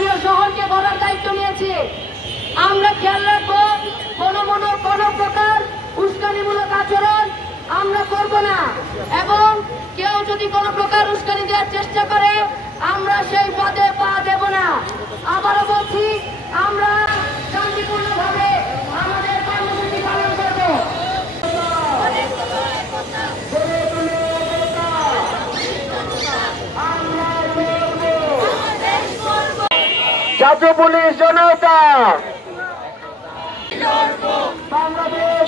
জাতীয় শহরকে গড়ার দায়িত্ব নিয়েছে। আমরা খেয়াল রাখবো কোনো প্রকার উস্কানিমূলক আচরণ আমরা করব না, এবং কেউ যদি কোনো প্রকার উস্কানি দেওয়ার চেষ্টা করে আমরা সেই পদে পা দেব না। আবারও বলছি, আমরা শান্তিপূর্ণভাবে আমাদের কর্মসূচি পালন করব। ছাত্র পুলিশ জনতা বাংলাদেশ